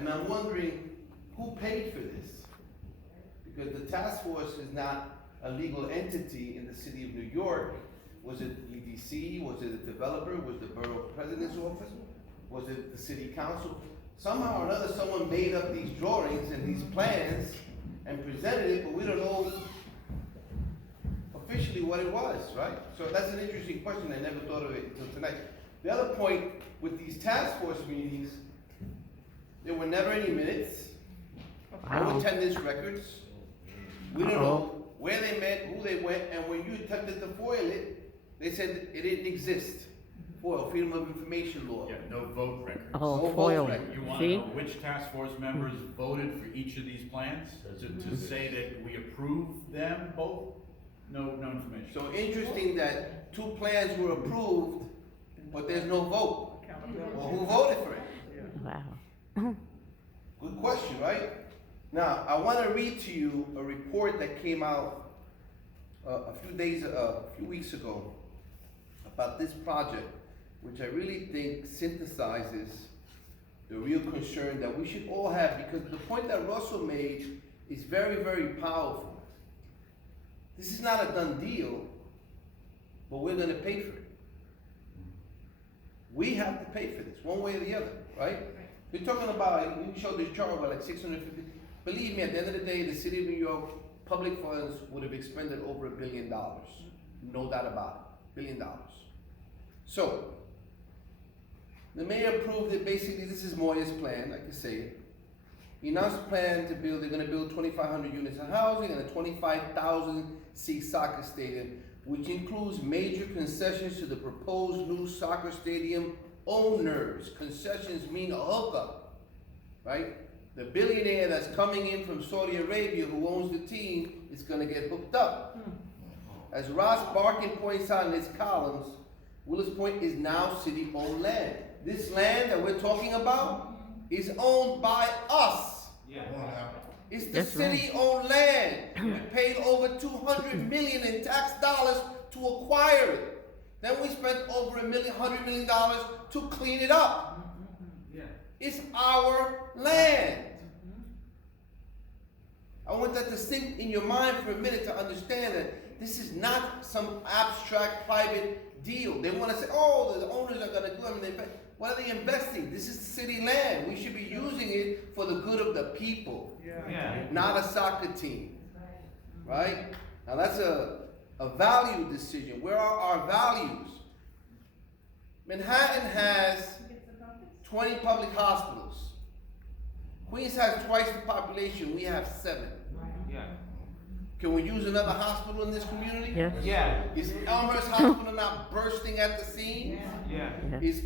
And I'm wondering, who paid for this? Because the task force is not a legal entity in the city of New York. Was it EDC? Was it a developer? Was it the borough president's office? Was it the city council? Somehow or another, someone made up these drawings and these plans and presented it, but we don't know officially what it was, right? So that's an interesting question. I never thought of it until tonight. The other point with these task force meetings, there were never any minutes, no attendance records. We don't know where they met, who they went, and when you attempted to FOIL it, they said it didn't exist. FOIL, Freedom of Information Law. Yeah, no vote records. Oh, No foil. vote record. You want to know which task force members voted for each of these plans? To say that we approve them both? No information. So interesting that two plans were approved, but there's no vote. Well, who voted for it? Wow. Good question, right? Now, I want to read to you a report that came out a few weeks ago about this project, which I really think synthesizes the real concern that we should all have, because the point that Russell made is very, very powerful. This is not a done deal, but we're going to pay for it. We have to pay for this, one way or the other, right? We're talking about, we showed this chart about like 650. Believe me, at the end of the day, the city of New York public funds would have expended over $1 billion. No doubt about it, $1 billion. So, the mayor approved it. Basically, this is Moya's plan, I can say it. He announced a plan to build, they're gonna build 2,500 units of housing and a 25,000-seat soccer stadium, which includes major concessions to the proposed new soccer stadium owners. Concessions mean a hookup, right? The billionaire that's coming in from Saudi Arabia who owns the team is gonna get hooked up. As Ross Barkin points out in his columns, Willets Point is now city-owned land. This land that we're talking about is owned by us. Yeah. It's the That's right. city-owned land. We paid over $200 million in tax dollars to acquire it. Then we spent over $100 million to clean it up. Yeah. It's our land. I want that to sink in your mind for a minute to understand that this is not some abstract private deal. They want to say, oh, the owners are going to do it. What are they investing? This is city land. We should be using it for the good of the people, not a soccer team. Right? Now that's a value decision. Where are our values? Manhattan has 20 public hospitals. Queens has twice the population. We have 7. Yeah. Can we use another hospital in this community? Yes. Yeah. Is Elmhurst Hospital not bursting at the seams? Yeah. Is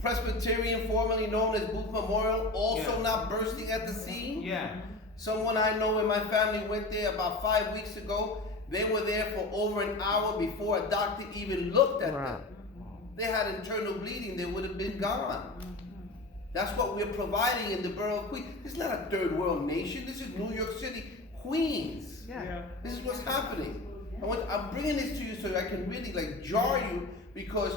Presbyterian, formerly known as Booth Memorial, also not bursting at the seams? Yeah. Someone I know in my family went there about 5 weeks ago. They were there for over an hour before a doctor even looked at them. They had internal bleeding, they would have been gone. That's what we're providing in the borough of Queens. This is not a third world nation. This is New York City, Queens. This is what's happening. I'm bringing this to you so I can really jar you, because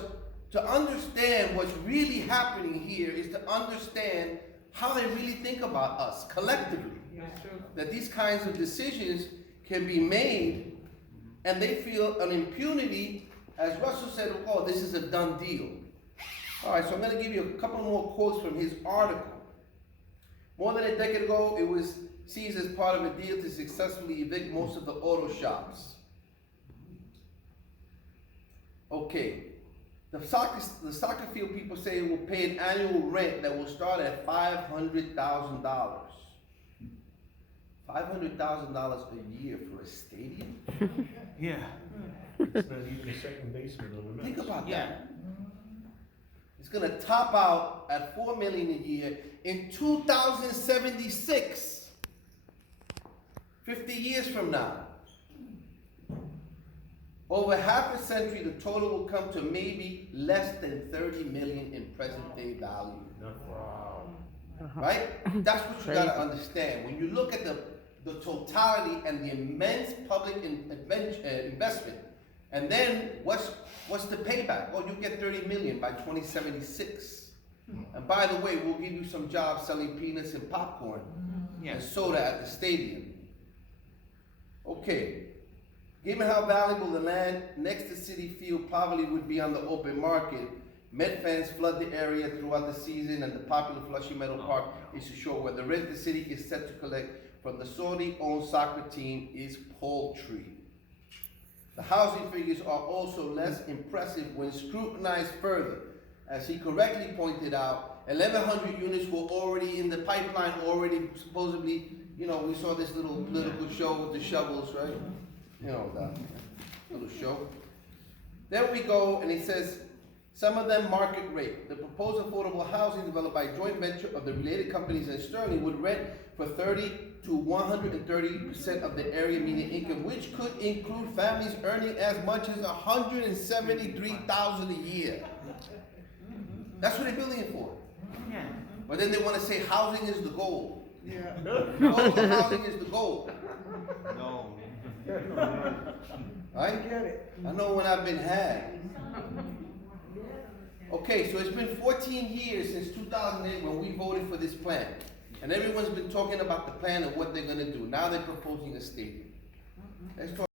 to understand what's really happening here is to understand how they really think about us collectively. That these kinds of decisions can be made and they feel an impunity, as Russell said, oh, this is a done deal. All right, so I'm going to give you a couple more quotes from his article. More than a decade ago, it was seized as part of a deal to successfully evict most of the auto shops. Okay, the soccer field people say will pay an annual rent that will start at $500,000. $500,000 a year for a stadium? Yeah. It's not even a second baseman on the Think Mets. about that. It's going to top out at $4 million a year in 2076, 50 years from now. Over half a century, the total will come to maybe less than $30 million in present day value. Wow. Right? That's what you got to understand. When you look at the totality and the immense public investment, and then what's the payback? Oh, you get $30 million by 2076. And And by the way, we'll give you some jobs selling peanuts and popcorn and Yes. soda at the stadium. Okay, given how valuable the land next to City Field probably would be on the open market, Met fans flood the area throughout the season, and the popular Flushing Meadow Park is to show where the rent the city is set to collect from the Saudi-owned soccer team is paltry. The housing figures are also less impressive when scrutinized further. As he correctly pointed out, 1,100 units were already in the pipeline, already supposedly, you know, we saw this little political show with the shovels, right? You know, that little show. There we go, and he says, some of them market rate. The proposed affordable housing developed by a joint venture of the related companies in Sterling would rent for 30 to 130% of the area median income, which could include families earning as much as $173,000 a year. That's what they're building it for. Yeah. But then they want to say housing is the goal. Yeah. Affordable housing is the goal. No. Right? I know when I've been had. Okay, so it's been 14 years since 2008 when we voted for this plan. And everyone's been talking about the plan and what they're gonna do. Now they're proposing a stadium. Let's talk